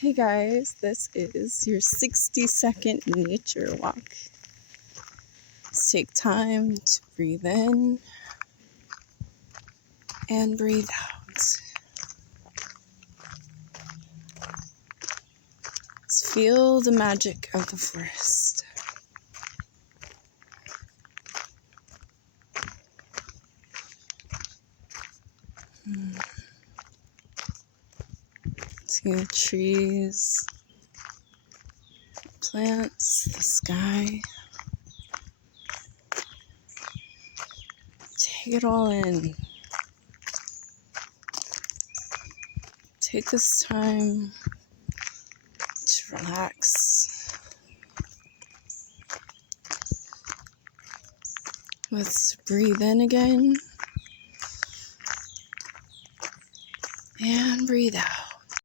Hey guys, this is your 60-second nature walk. Let's take time to breathe in and breathe out. Let's feel the magic of the forest. See the trees, plants, the sky. Take it all in. Take this time to relax. Let's breathe in again and breathe out.